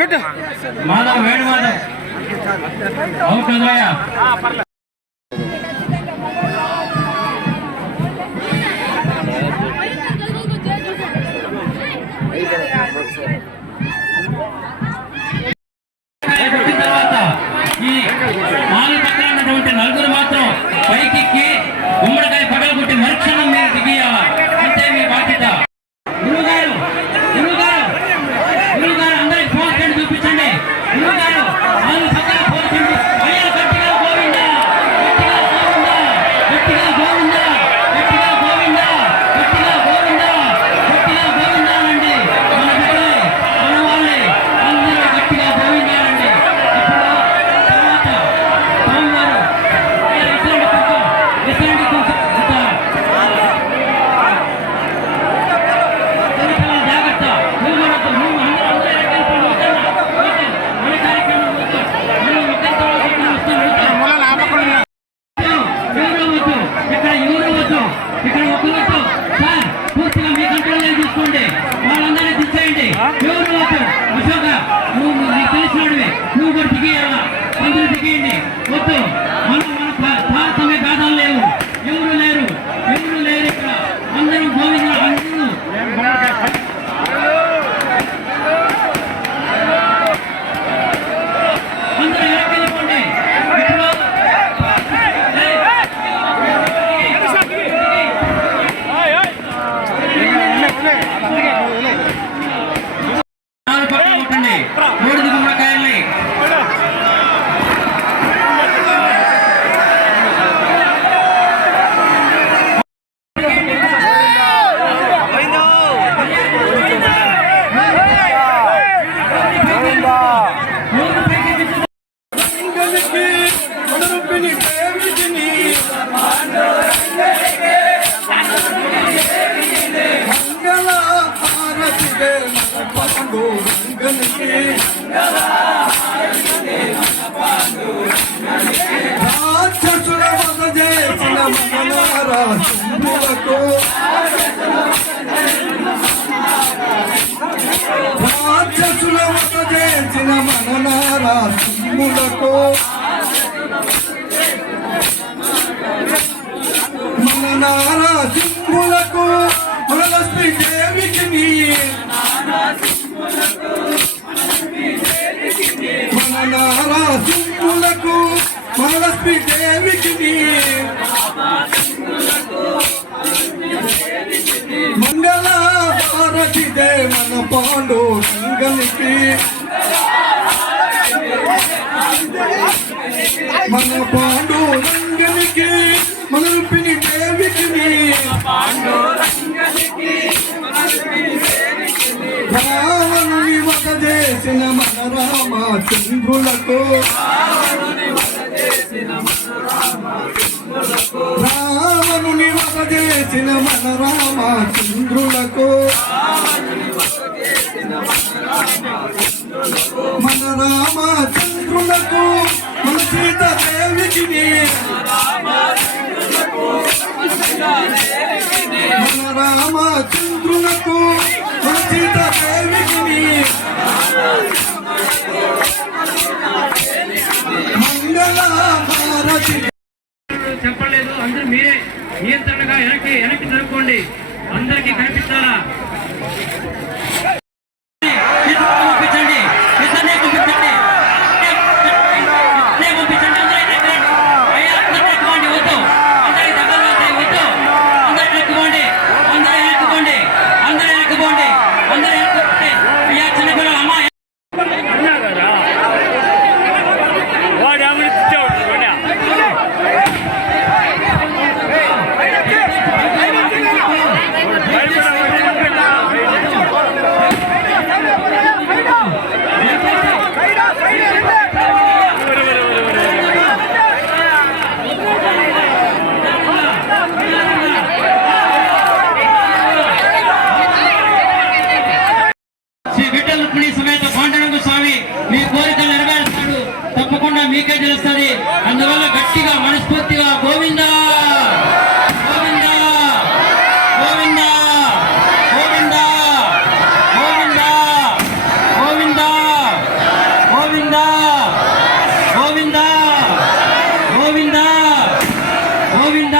పెట్టు మాధవ్ వేణు మాధవ్ అవుట్ అదయా తర్వాత ఈ నాలుగు పక్కన ఉన్నటువంటి నలుగురు మాత్రం పైకి గుమ్మడికాయ పగలగొట్టి మరుక్షణం మీరు దిగియాలా అంటే మీ బాధ్యత. గురువుగారు అందరికి ఫోన్ చేయండి, చూపించండి. గురువుగారు నాలుగు పక్కన ఫోన్ చేయండి. అయ్యా గట్టిగా గోవిందా, గట్టిగా గోవిందా, గట్టిగా గోవిందా, గట్టిగా గోవిందా, గట్టిగా గోవిందా అండి. మన బిడ్డలే మన వాళ్ళే అందరూ గట్టిగా గోవిందా అండి. తర్వాత స్వామివారు విసరండి కొంచెం జాగ్రత్త. ఇక్కడ ఎవరు వద్దు, ఇక్కడ ఒక్కరు సార్ పూర్తిగా మీ కంట్రోల్ చూసుకోండి. వాళ్ళందరినీ తీసేయండి. ఎవరు వద్దు. అశోక నువ్వు నీకు తెలిసినోడివి, నువ్వు కూడా దిగేయాలా, అందరూ దిగేయండి. వద్దు, మన భారతమే గాథలు లేవు. ఎవరు లేరు ఇక్కడ. అందరూ గోవింద అందరూ వెళ్ళిపోండి. నాలుగు పక్కన కొట్టండి మూడు గుమ్మడికాయల్ని. సింహులకు మనలక్ష్మి దేవికి సింహులకు మనలక్ష్మి దేవికి మంగళ భారతి దే మన పాండు రంగనికి మన పాండు రంగనికి మన రూపిణి దేవికి రావణుని వధ చేసిన మన రామచంద్రులకు రావణుని వధ చేసిన మన రామచంద్రులకు మన రామచంద్రులకు మన సీతాదేవికి మన రామచంద్రులకు మన సీతాదేవికి మంగళ హారతి. చెప్పలేదు, అందరూ మీరే నియంత్రణగా వెనక్కి జరుపుకోండి, అందరికీ కనిపించాలా. పంపించండి, ఇద్దరినే పంపించండి, ఇద్దరినే పంపించండి, అయ్యా అందరినీ ఎక్కువండి, వద్దు అందరికి దగ్గర వద్దు, అందరినీ ఎక్కువండి, అందరూ ఎక్కుకోండి, అందరూ ఎక్కుకోండి, అందరూ ఎక్కుకోండి. అయ్యా చిన్నపిల్లలు అమ్మ సమేత పాండురంగ స్వామి మీ కోరికలు నెరవేరుస్తాడు, తప్పకుండా మీకే తెలుస్తుంది. అందువల్ల గట్టిగా మనస్ఫూర్తిగా గోవింద గోవింద గోవింద గోవింద గోవింద గోవింద గోవింద గోవింద గోవింద గోవింద